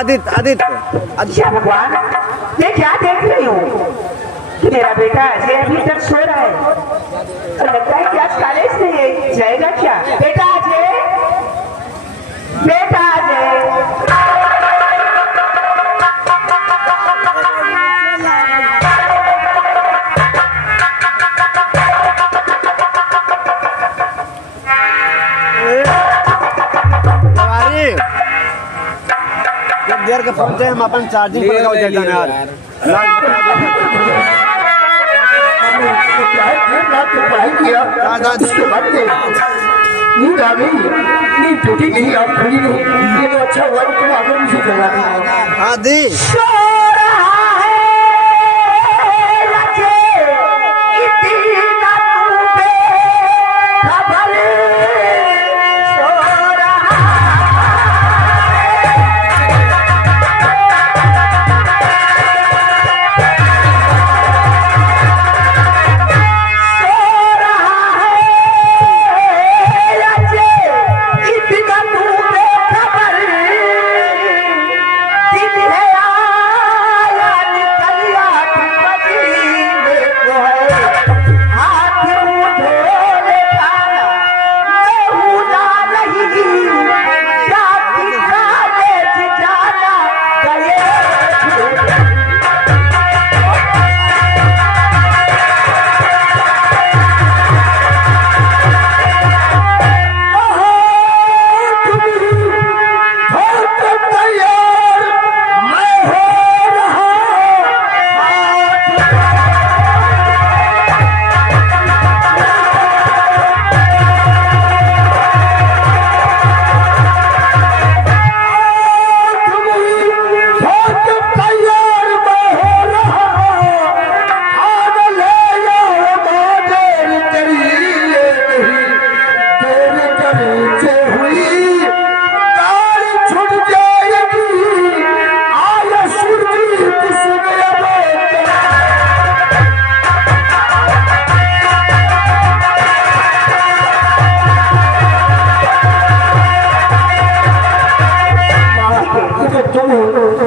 आदित्य आदित्य क्या भगवान, मैं क्या देख रही हूँ कि मेरा बेटा अजय अभी तक सो रहा है और लगता है कि आज कॉलेज नहीं जाएगा क्या। बेटा अजय, बेटा अजय। देर के फोन से हम अपन चार्जिंग पर लगा देते हैं यार। पढ़ाई किया उसके बाद नींद आ गई, नींद टूटी नहीं, आप खड़ी नहीं। ये तो अच्छा हुआ कि तुम आगे मुझे जगा दिया। हाँ दी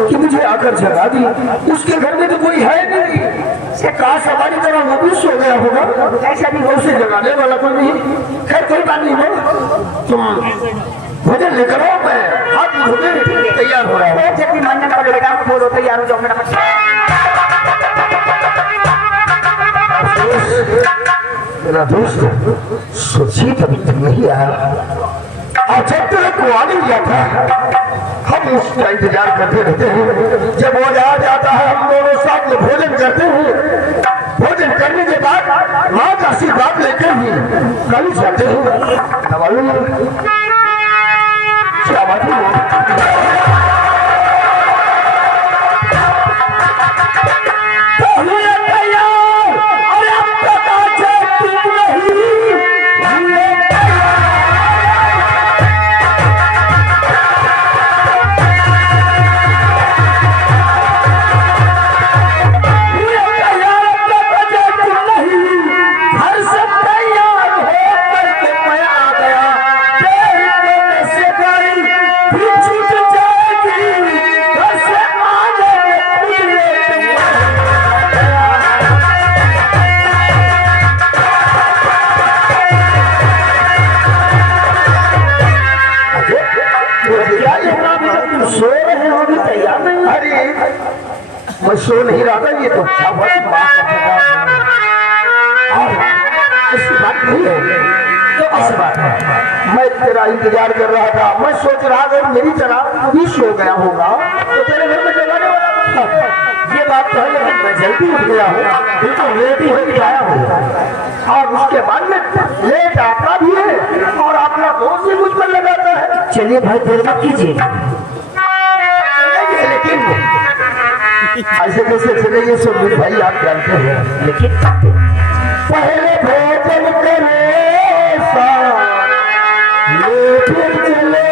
कि मुझे आकर जगा दी। उसके घर में तो कोई है नहीं, से काश हमारी तरह वो भी सो गया होगा। ऐसा भी उसे जगाने वाला कोई नहीं। खैर कोई बात नहीं हो, तुम भोजन लेकर आओ, मैं हाथ धोने तैयार हो रहा हूँ। जब भी मंजन का बेटा को बोलो तैयार हो जाओ मेरा बच्चा। मेरा दोस्त सुरजीत अभी तक नहीं आया। जब तक वो आ नहीं गया था हम उसका इंतजार करते रहते हैं। जब वो आ जाता है हम दोनों साथ में भोजन करते हैं। भोजन करने के बाद माँ का आशीर्वाद लेकर ही कल जाते हैं। क्या बात है? मैं सो नहीं रहा था, ये तो अच्छा हुआ कि बात ऐसी बात नहीं है। तो ऐसी बात है, मैं तेरा इंतजार कर रहा था। मैं सोच रहा था मेरी तरह भी सो गया होगा तो तेरे घर में जगाने वाला था। ये बात तो है, लेकिन मैं जल्दी उठ गया हूँ, बिल्कुल रेडी होकर आया हूँ। और उसके बाद में लेट आता भी है और अपना दोस्त भी मुझ पर लगाता है। चलिए भाई देर मत कीजिए, लेकिन ऐसे कैसे चलेंगे सब भाई आप जानते हैं। लेकिन पहले भोजन करे फिर चले,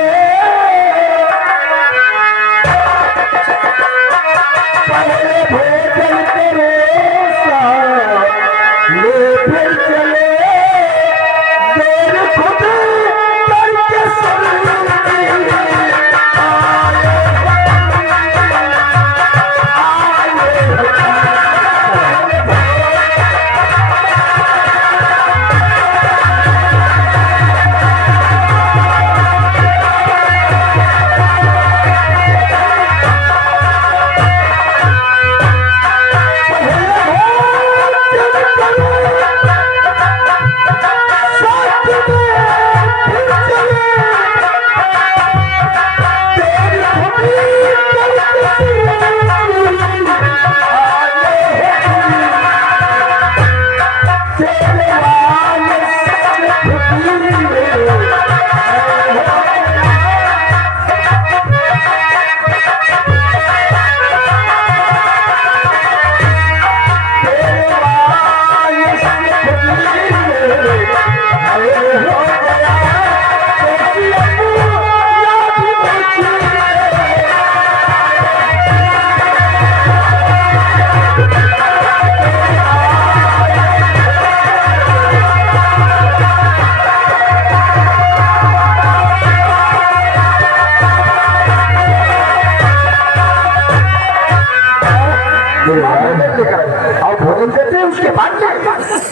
पहले भोजन करे फिर चले, देर खुद करके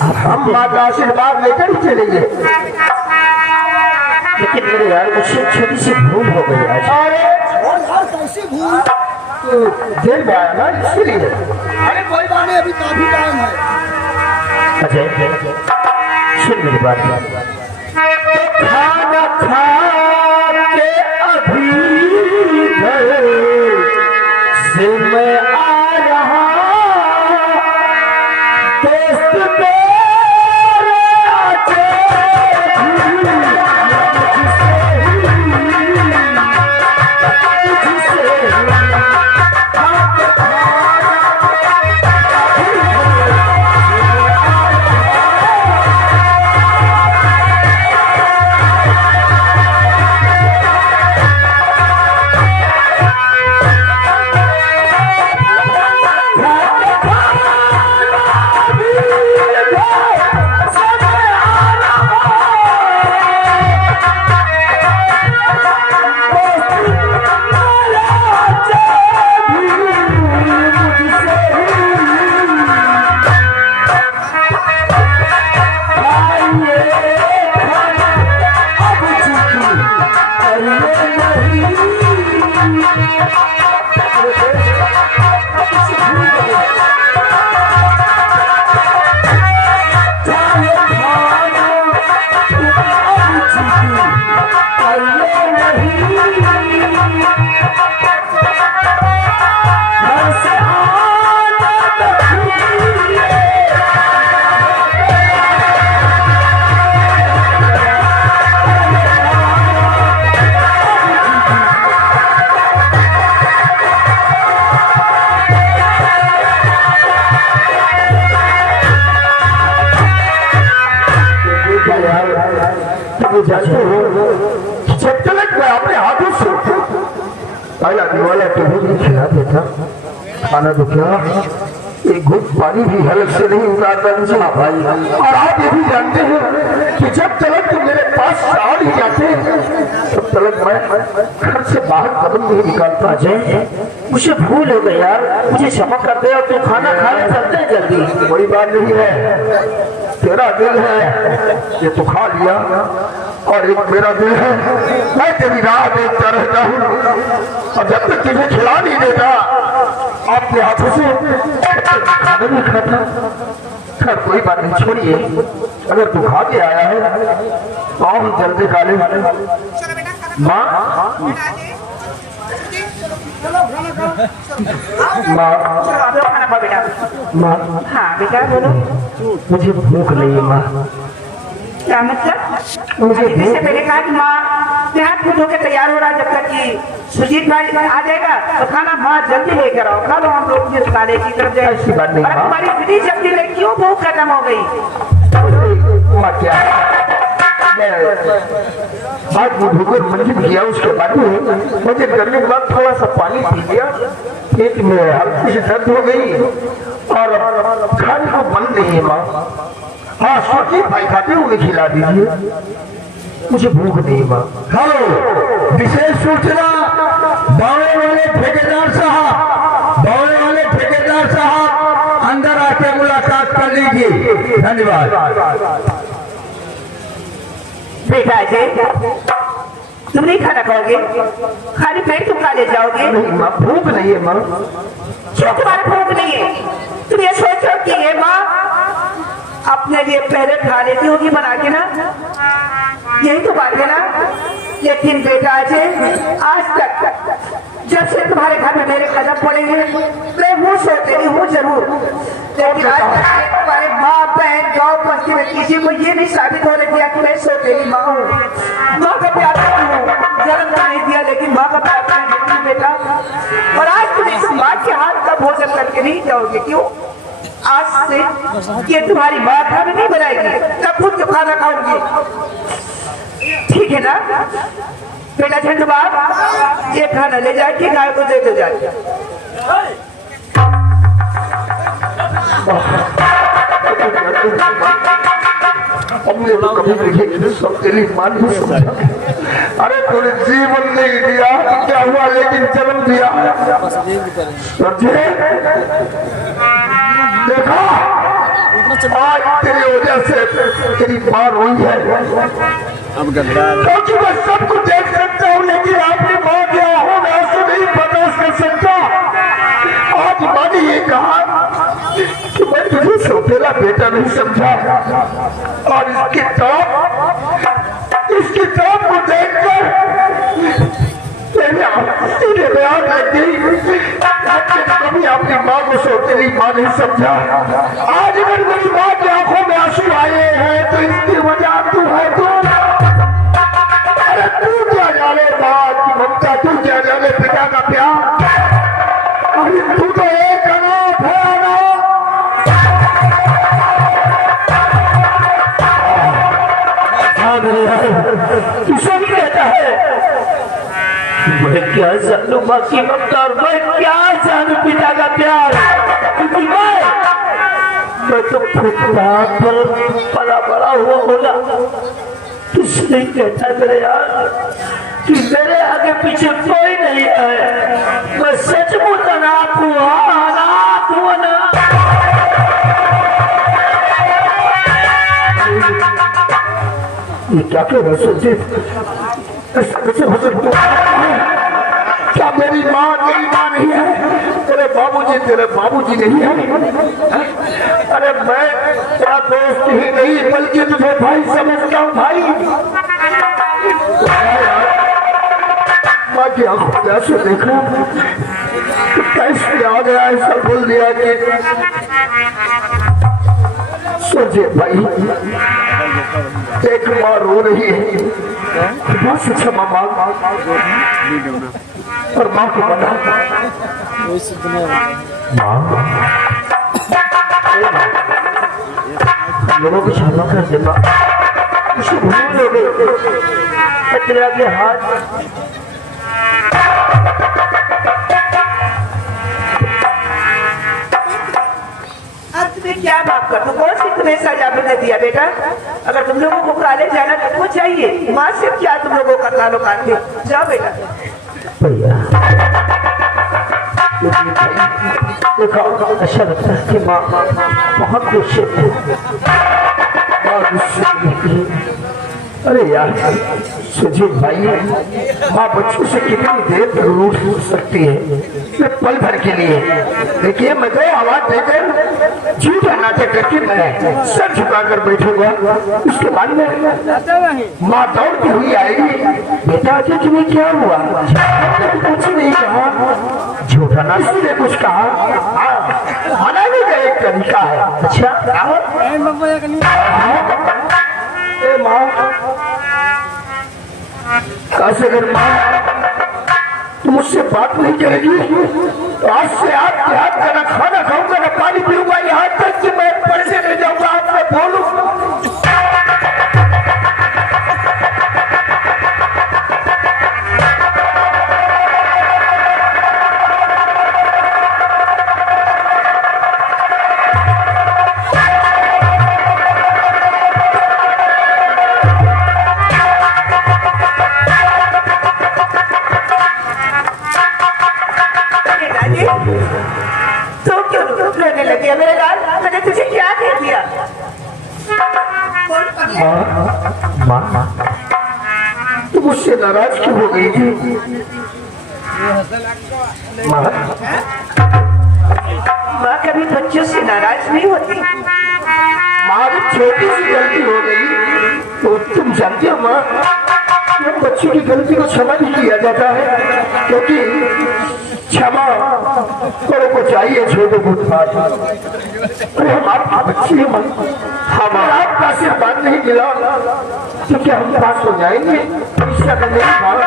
हम माँ का आशीर्वाद लेकर ही चलेंगे। लेकिन मेरे यार मुझसे छोटी सी भूल हो गई आज। कैसी भूल? तो जेल में आया ना इसलिए। अरे कोई बात नहीं, अभी काफी टाइम है। अजय सुन मेरी बात। खाना खा के अभी घर से मैं आ रहा, दोस्त तेरे आके जब तक मैं अपने हाथों से आया दिवाला तो भी खिला देता, खाना तो क्या एक घुट पानी भी हलक से नहीं उतारता मुझे भाई। और आप ये भी जानते हैं कि जब तक तुम मेरे पास आ नहीं जाते तब तक मैं घर से बाहर कदम नहीं निकालता। अजय मुझे भूल हो गई यार, मुझे क्षमा कर दे और तू खाना खाने चलते हैं जल्दी। कोई बात नहीं है, तेरा दिल है ये तो खा लिया, और एक मेरा दिल है मैं तेरी राह देखता रहता हूँ, और जब तक तुझे खिला नहीं देता अपने हाथों से खाना नहीं खाता। खैर कोई बात नहीं, छोड़िए, अगर तू खा के आया है तो हम जल्दी खा ले। माँ माँ खाना खा बेटा। माँ हाँ बेटा बोलो, मुझे भूख नहीं है माँ। क्या मतलब? मुझे से मैंने कहा कि माँ मैं हाथ धो के तैयार हो रहा, जब तक कि सुजीत भाई आ जाएगा तो खाना माँ जल्दी लेकर आओ, खा लो हम लोग फिर काले की तरफ जाए। ऐसी बात नहीं माँ। तुम्हारी विधि जल्दी ले, क्यों भूख खत्म हो गई? माँ क्या आज वो भूखे मंजिल किया, उसके बाद मुझे करने के बाद थोड़ा सा पानी पी लिया, पेट में हल्की सी दर्द हो गई और खाने को मन नहीं है माँ। हाँ सुजीत भाई खाते हुए खिला दीजिए, मुझे भूख नहीं माँ। हेलो, विशेष सूचना, दौड़े वाले ठेकेदार साहब, दौड़े वाले ठेकेदार साहब अंदर आके मुलाकात कर लीजिए। धन्यवाद। बेटा अजय तुम नहीं खाना खाओगे, खाली पेट तुम खा ले जाओगे? नहीं माँ, भूख नहीं है माँ। क्यों तुम्हारा भूख नहीं है? तुम ये सोचो कि ये माँ अपने लिए पहले खा लेती होगी बना के ना, यही तो बात है ना। लेकिन बेटा अजय आज तक जब से तुम्हारे घर में मेरे कदम पड़ेंगे मैं हूँ सोचती हूँ जरूर, लेकिन आज तक तुम्हारे माँ बहन गाँव बस्ती में किसी को ये नहीं साबित होने दिया कि मैं सोचती माँ हूँ। माँ का प्यार करती हूँ, जन्म तो नहीं दिया लेकिन माँ का प्यार करने देती हूँ बेटा। और आज तुम इस माँ के हाथ का भोजन करके नहीं जाओगे, क्यों? आज से ये तुम्हारी माँ खाना नहीं बनाएगी, तब खुद तो खाना खाऊंगी, ठीक है ना? बेटा झंडू बाप ये खाना ले जाके गाय को दे दो जाके। हमने तो कभी देखे सब तेरी मां नहीं समझा। अरे तूने जीवन नहीं दिया क्या हुआ, लेकिन जन्म दिया। समझे? देखा आज तेरी वजह से तेरी माँ रोई है, क्योंकि मैं सबको देख सकता हूँ लेकिन आपकी माँ क्या हो मैं उसे नहीं बर्दाश्त कर सकता। आज माँ ने ये कहा कि मैं तुझे सौतेला बेटा नहीं समझा, और इसकी तरफ को देखकर तेरे बयान लग गई। कभी अपनी माँ को सौतेली माँ नहीं समझा। आज अगर मेरी माँ की आंखों में आंसू आए हैं तो इसकी वजह तू है। तू क्या जाने माँ की ममता, तू क्या जाने पिता का प्यार। अरे तू तो एक अनाथ है, किसको भी कहता है मैं क्या जानू माँ की ममता, और मैं क्या जानू पिता का प्यार, क्योंकि मैं तो फुटपाथ पर पला बड़ा हुआ होगा। किसने कहता मेरे यार कि मेरे आगे पीछे कोई नहीं है। मैं सचमुच अनाथ हूँ, अनाथ हूँ ना। ये क्या कह रहे सोचे? क्या मेरी माँ तेरी माँ नहीं है? तेरे बाबूजी नहीं है? अरे मैं तेरा दोस्त ही नहीं बल्कि तुझे भाई समझता हूँ। भाई माँ की आंखों में आंसू देखा तो कैसे आ गया, ऐसा बोल दिया कि सोचे भाई एक माँ रो रही है, माँ से क्षमा मांग और माँ को बता लोगों को क्षमा कर दे माँ, कुछ भूल हो गई। तेरे आगे हाथ क्या माफ कर दो? कौन सी तुम्हें सजा ने दिया बेटा? अगर तुम लोगों को कॉलेज जाना तुमको चाहिए, माँ से क्या तुम लोगों का ताल्लुकात थे? जाओ बेटा। भैया देखो अच्छा लगता है कि माँ बहुत खुश है। अरे यार सुजीत भाई, माँ बच्चों से कितनी देर रूठ सकती है पल भर के लिए। देखिए मैं तो आवाज देकर झूठा नाटक करके मैं सर झुकाकर बैठूंगा, उसके बाद में माँ दौड़ती हुई आएगी। बेटा आज तुम्हें क्या हुआ? कुछ नहीं कहा, झूठा ना इसलिए कुछ कहा। मनाने का एक तरीका है। अच्छा माँ काश अगर माँ तुम मुझसे बात नहीं करेगी तो आज से आपके हाथ का ना खाना खाऊंगा ना पानी पीऊंगा, यहाँ तक कि मैं पढ़ने नहीं जाऊंगा। आपसे बोलूं तो क्यों रोने लगी है मेरे लाल? मैंने तुझे क्या कह दिया? माँ तुम मुझसे नाराज क्यों हो गई थी? माँ कभी बच्चों से नाराज नहीं होती। माँ जब छोटी सी गलती हो गई तो तुम जानते हो माँ, बच्चों की गलती को क्षमा नहीं किया जाता है, क्योंकि क्षमा बड़ों को चाहिए, छोटों को अरे हम आपकी बच्ची है, हमारा आपका आशीर्वाद नहीं मिला तो क्या हम पास हो जाएंगे? इसका तो नहीं बात।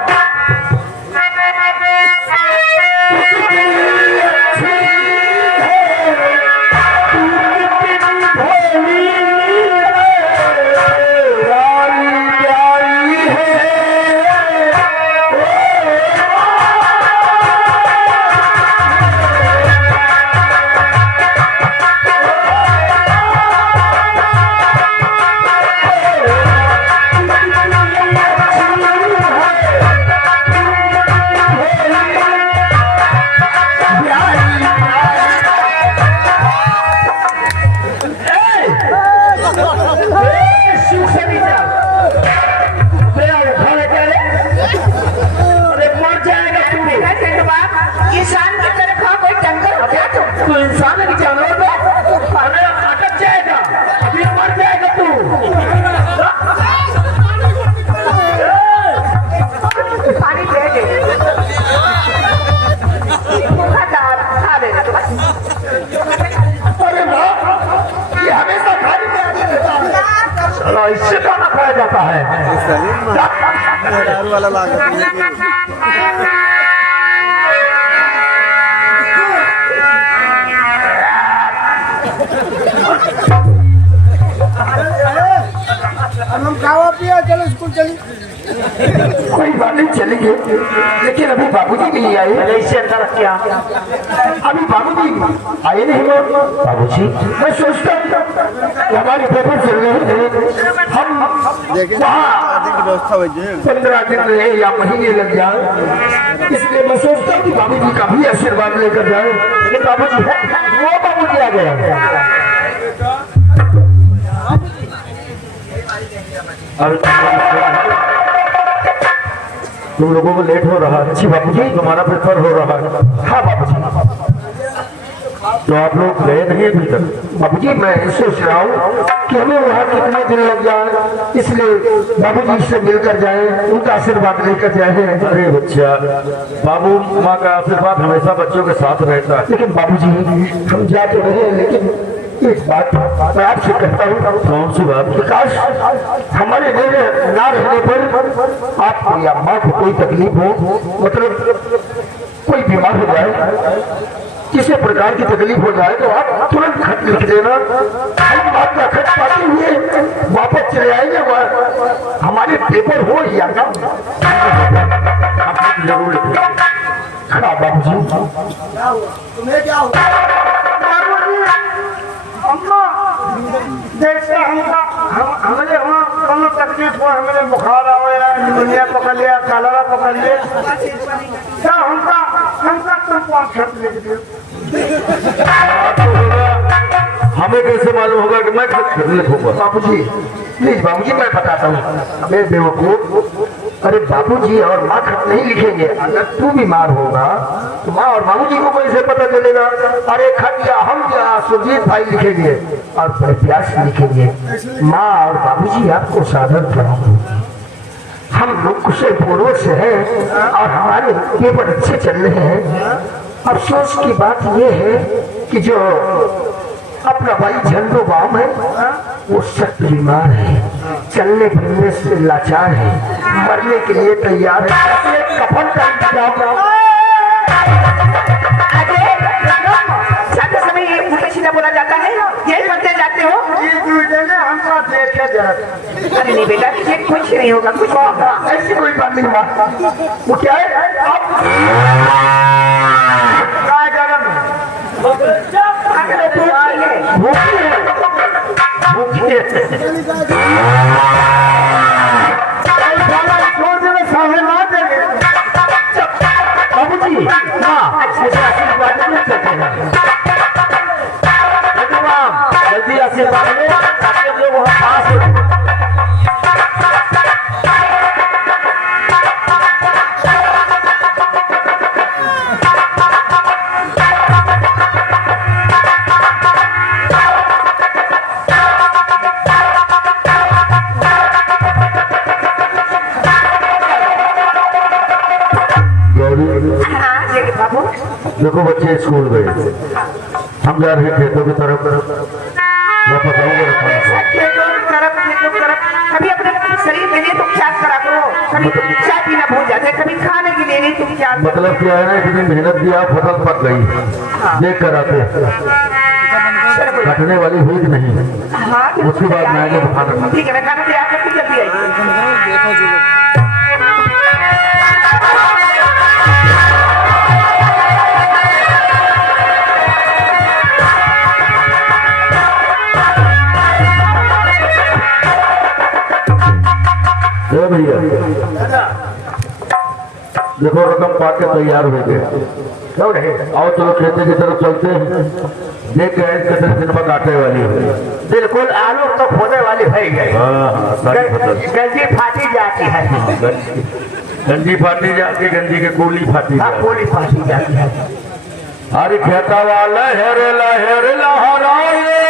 वाला लागत हम खावा पिया चलो स्कूल चली कोई बात नहीं चलेंगे, लेकिन अभी बाबूजी नहीं आए। अरे इससे अंदर क्या अभी बाबूजी आए नहीं हो। बाबूजी मैं सोचता हूँ हमारे पेपर चल रहे हैं, हम वहाँ 15 दिन रहे या महीने लग जाए, इसलिए मैं सोचता हूँ कि बाबूजी का भी आशीर्वाद लेकर जाए। लेकिन बाबूजी है, वो बाबूजी आ गया। तुम लोगों को लेट हो रहा है। जी बाबूजी तुम्हारा पेपर हो रहा है। हाँ बाबूजी। तो आप लोग गए नहीं अभी तक? बाबूजी मैं सोच रहा हूँ कि हमें वहाँ कितने दिन लग जाए, इसलिए बाबूजी से मिलकर जाए, उनका आशीर्वाद लेकर जाए। अरे बच्चा, बाबू माँ का आशीर्वाद हमेशा बच्चों के साथ रहता है। लेकिन बाबूजी हम जा तो रहे हैं, लेकिन एक बात मैं आपसे कहता हूँ। कौन सी बात? काश हमारे घर ना रहने पर आपको या माँ को कोई तकलीफ हो, मतलब कोई बीमार हो जाए, किसी प्रकार की तकलीफ हो जाए, तो आप तुरंत खत लिख देना। हम आपका खत पाते हुए वापस चले आएंगे। हमारे पेपर हो या ना जरूर लिखेंगे। हाँ बाबूजी। तुम्हें क्या हुआ जैसे हमारे वहाँ कौन तकलीफ हो, हमें बुखार आवे, निमोनिया पकड़ लिया, कलरा पकड़ लिया, क्या हमका तुमको खत लिख दिया। हमें कैसे मालूम होगा कि मैं खत लिखूंगा? बाबूजी प्लीज बाबूजी मैं बताता हूँ। मैं बेवकूफ, अरे बाबूजी और माँ खत नहीं लिखेंगे। अगर तू बीमार होगा तो माँ और बाबूजी को कैसे पता चलेगा? अरे खत या हम या सुरजीत भाई लिखेंगे और बड़े प्यार से लिखेंगे। माँ और बाबूजी आपको साधन कराएंगे। हम लोग कुशल पूर्वक से हैं और हमारे पेपर अच्छे चल रहे हैं। अफसोस की बात यह है कि जो अपना भाई झंडू बाम है वो सख्त बीमार है, चलने फिरने से लाचार है, मरने के लिए तैयार है। कफन का इंतजाम जाते समय ये उल्टा सीधा बोला जाता है, यही करते जाते हो? हमको देखे जरा। अरे नहीं बेटा, ये कुछ नहीं होगा, कुछ नहीं होगा। ऐसी कोई बात नहीं माँ। वो क्या है आप काय गरम बाबूजी जल्दी आशीर्वाद में ताकि हम लोग वहाँ पास हो। देखो बच्चे स्कूल गए, हम जा रहे खेतों की तरफ। मैं बताऊंगा कभी अपने शरीर के लिए तुम क्या करा करो, कभी चाय पीना भूल जाते, कभी खाने के लिए नहीं तुम क्या। मतलब क्या है ना, इतनी मेहनत किया, फसल पक गई, देख कर आते कटने वाली हुई नहीं। हाँ उसके बाद मैं आगे खाना। ठीक है, मैं खाना तैयार करके जल्दी आई। भैया देखो रकम पा के तैयार हो गए। आओ चलो खेते की तरफ चलते हैं। देख के कितने दिन में काटने वाली है। बिल्कुल आलू तो होने वाली है। गंजी फाटी जाती है। गंजी फाटी जाती, गंजी के गोली फाटी गोली फाटी जाती है। हरी खेता वाला हेर लहर लहराए,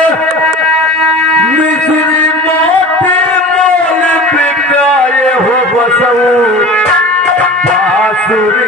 मिश्री मोटे मोल पिटाए हो बसऊ बांसुरी